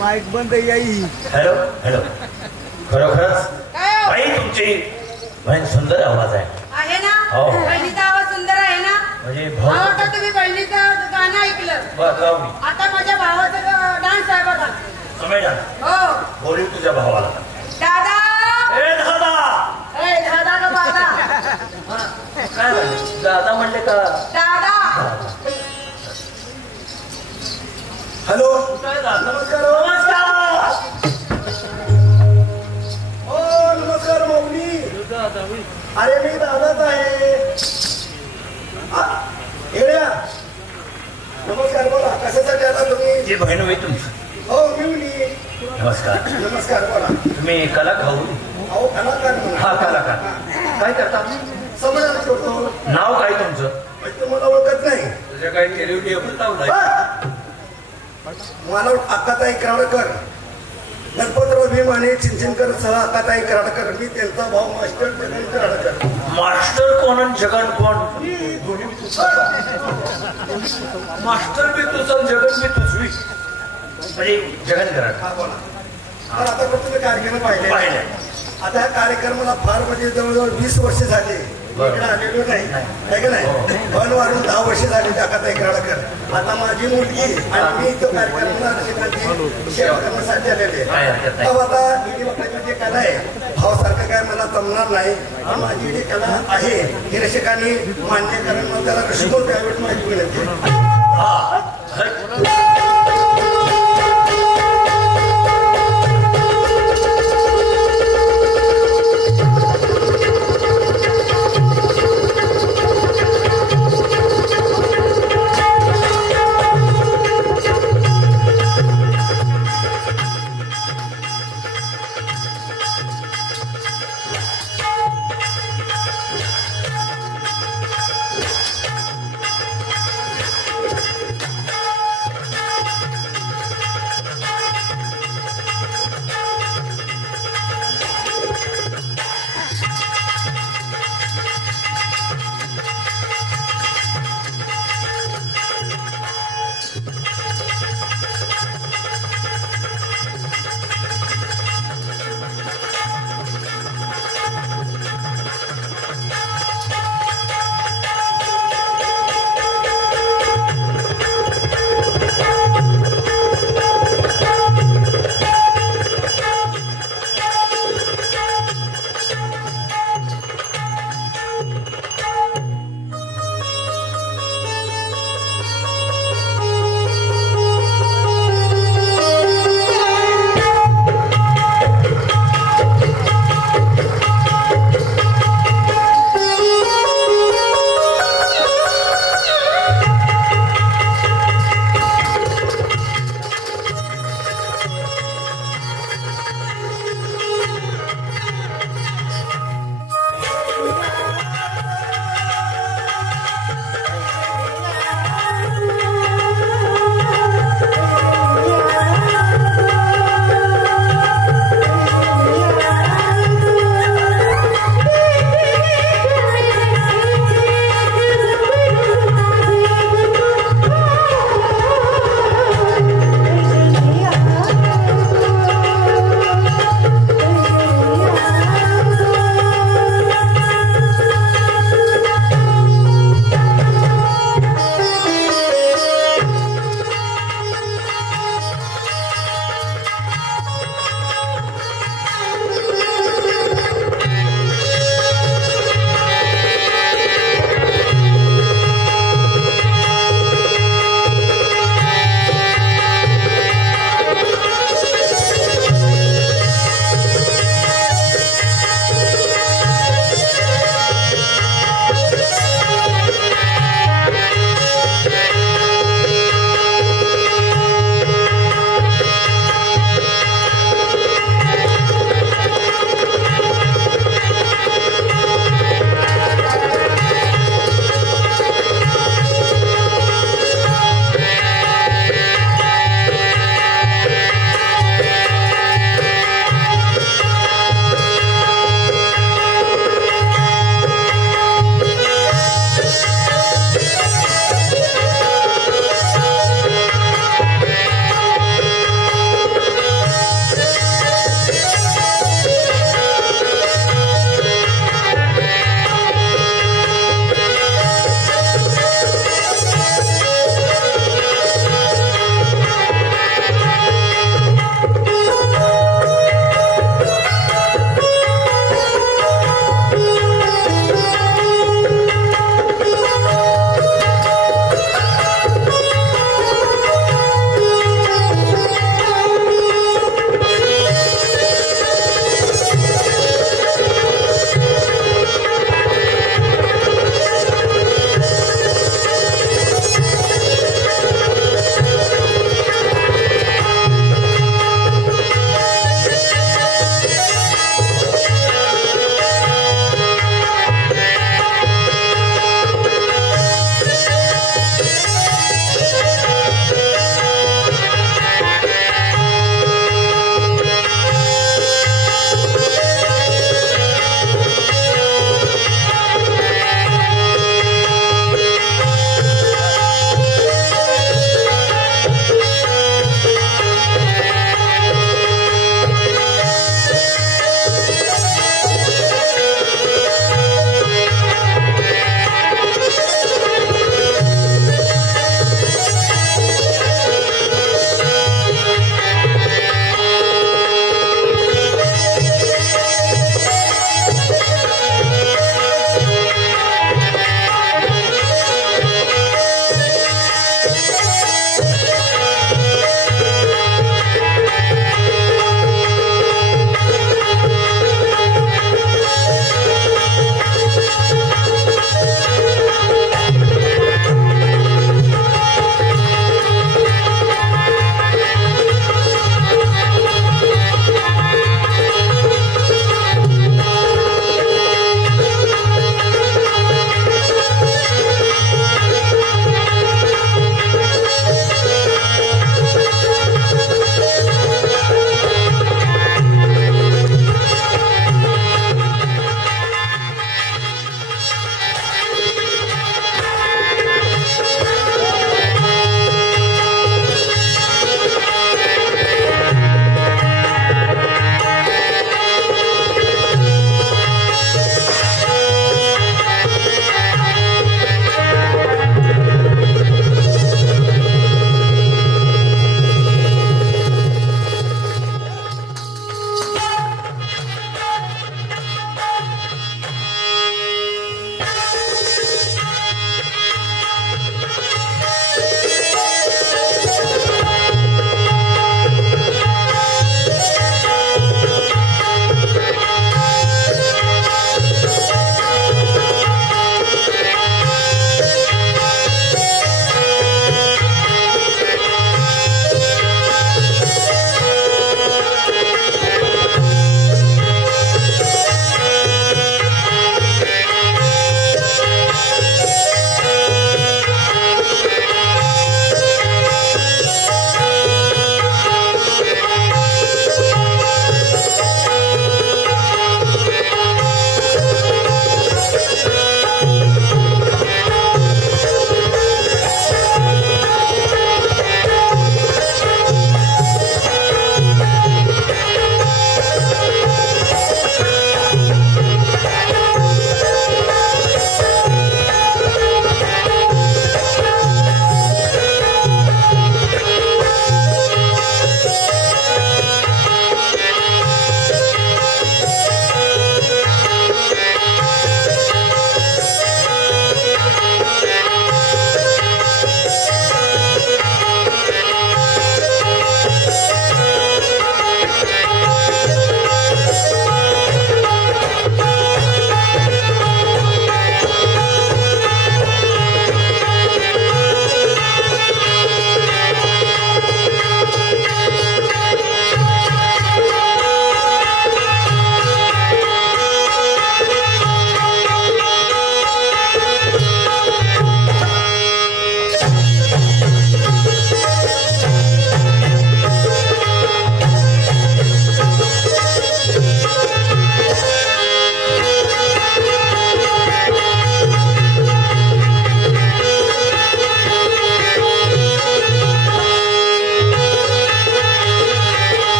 Mic बंद येई. Hello hello. खरोखरच बाई तुमची बहीण सुंदर आवाज आहे ना. हो. बहिणीचा आवाज सुंदर आहे ना. म्हणजे आता तुम्ही बहिणीचं गाणं ऐकलं. आता माझ्या भावाचा डान्स आहे बघा. समय डान्स. हो. बोलू तुझ्या भावाला. दादा. ए दादा. ए दादा का दादा. काय म्हणले दादा म्हणले का दादा. हॅलो. नमस्कार नमस्कार. हो नमस्कार माऊली. अरे मी दादाच आहे. येड्या. नमस्कार बोला. कशासाठी आला तुम्ही? जी बहीण होई तुमची. हो मिळून. नमस्कार. नमस्कार बोला. तुम्ही कला खाऊ. अहो कलाकार. हा कलाकार. काय करता? समजायला करतो. नाव काय तुमचं? तुम्हाला ओळखत नाही. तुझ्या काही टेलिव्हिजन नाव नाही. मला अक्काताई कराडकर, गणपतराव भीमाने चिंचनकर सह अक्काताई कराडकर. मी त्यांचा भाऊ मास्टर जगन कराडकर. मास्टर कोण आणि जगन कोण? मास्टर बी तुझं जगन बी तुझवी म्हणजे जगन कराड. हा बोला. तर आता पण तुम्ही कार्यक्रम पाहिले. आता ह्या कार्यक्रमाला फार म्हणजे जवळजवळ 20 वर्ष झाली. इकडे आलेलो नाही का नाही. पण वाढून 10 वर्ष झाली अक्काताई कराडकर. आता माझी मुलगी आणि मी तो कार्यक्रमाला सेवा करण्यासाठी आलेले. आता इडी वखलाची जी कला आहे भावासारखं काय मला जमणार नाही. माझी जी कला आहे ही रसिकांनी मान्य करून त्याला रसिकून त्यावेळेस माझी विनंती.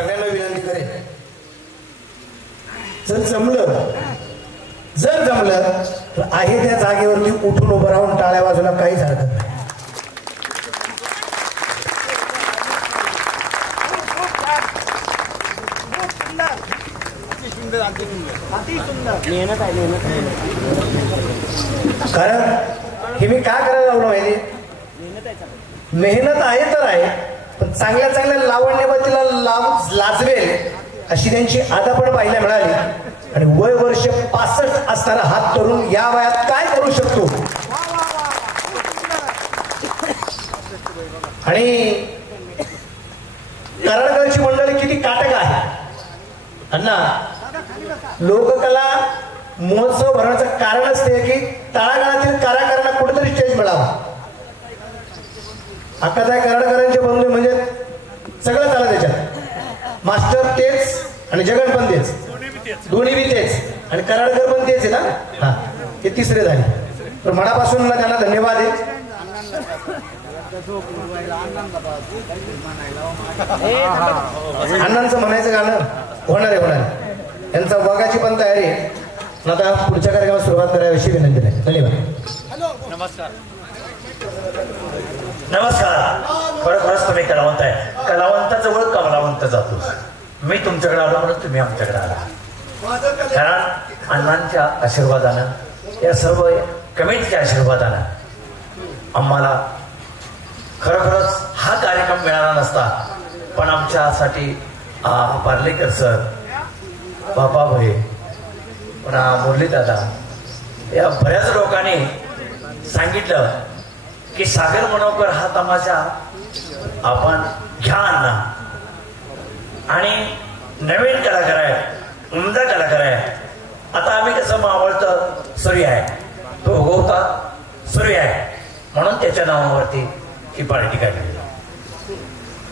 सगळ्यांना विनंती करेन, जर जमलं तर आहे त्या जागेवरती उठून उभं राहून टाळ्या वाजवला काहीच हरकत नाही. कारण हे मी काय करायला लावलं माहिती, मेहनत आहे तर आहे, पण चांगल्या चांगल्या लावण्यावर लाजवेल अशी त्यांची आदा पण पाहायला मिळाली. आणि वय वर्ष 65 असणारा हा तरुण या वयात काय करू शकतो. आणि कराडकरांची मंडळी किती काटक आहे अण्णा. लोककला महोत्सव भरण्याचं कारणच ते की तळागाळातील कलाकारांना कुठेतरी स्टेज मिळावा. अक्काताई कराडकरांचे बंधू म्हणजे सगळं झालं त्याच्यात. मास्टर तेच आणि जगन पण तेच, दोन्ही बी तेच आणि कराडकर पण तेच आहे ना. हा, ते तिसरे झाले. तर मनापासून त्यांना धन्यवाद आहे. अण्णांचं म्हणायचं गाणं होणार आहे. यांचा वागाची पण तयारी आहे. आता पुढच्या कार्यक्रमाला सुरुवात करावी अशी विनंती आहे. धन्यवाद. नमस्कार. खरोखरच तुम्ही कलावंत आहे. कलावंताजवळ कमलावंत जातो. मी तुमच्याकडे आलो म्हणून तुम्ही आमच्याकडे आला. कारण अण्णांच्या आशीर्वादानं, या सर्व कमिटीच्या आशीर्वादानं आम्हाला खरोखरच हा कार्यक्रम मिळाला नसता. पण आमच्यासाठी पार्लेकर सर, बाबा भाई, पुन्हा मुरलीदादा, या बऱ्याच लोकांनी सांगितलं की सागर मनोकर हा तमाशा आपण घ्या अण्णा. आणि नवीन कलाकार आहे, उमदा कलाकार आहे. आता आम्ही कसं मावळतं सूर्य आहे, तो उगवता सूर्य आहे म्हणून त्याच्या नावावरती ही पार्टी काढली.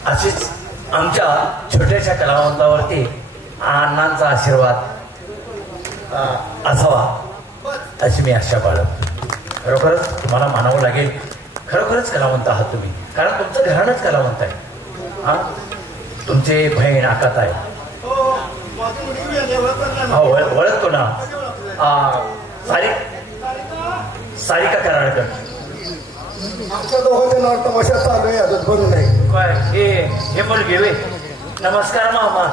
अशीच आमच्या छोट्याशा कलावंतावरती अण्णांचा आशीर्वाद असावा अशी मी आशा बाळगतो. खरोखरच तुम्हाला मानावं लागेल. खरोखरच कलावंत आहात तुम्ही, कारण तुमचं घराणंच कलावंत आहे. हा, तुमचे बहीण आकात आहे. हो, ओळखतो ना. सारिका कराडकर. आमच्या दोघांच्या नाव तमाशा चालू आहे, अजून बनू नाही. काय हे मुलगी वे. नमस्कार मामा.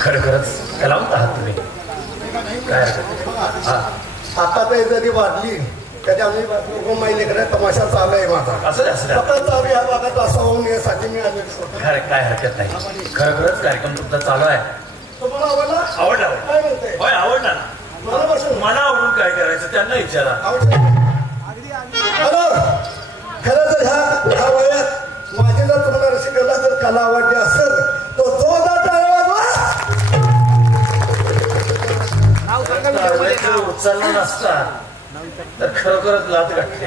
खरखरच कलावंत आहात तुम्ही. काय आता तर जरी वाढली कधी आम्ही महिलेकडे तमाशा चालू आहे माझा. असं चालू या भागात असं होऊन यासाठी मी आले. काय हरकत नाही. खरखरच कार्यक्रम तुमचा चालू आहे. तुम्हाला आवडला? आवडला. काय म्हणते? होय, आवडला. मला आवडून काय करायचं त्यांना विचारा. खरं तर ह्या वयात माझी जर तुम्हाला रसिकाला जर कला आवडली असेल तो जोरदार टाळ्या उचलला नसता तर खरोखरच लाच गाठली.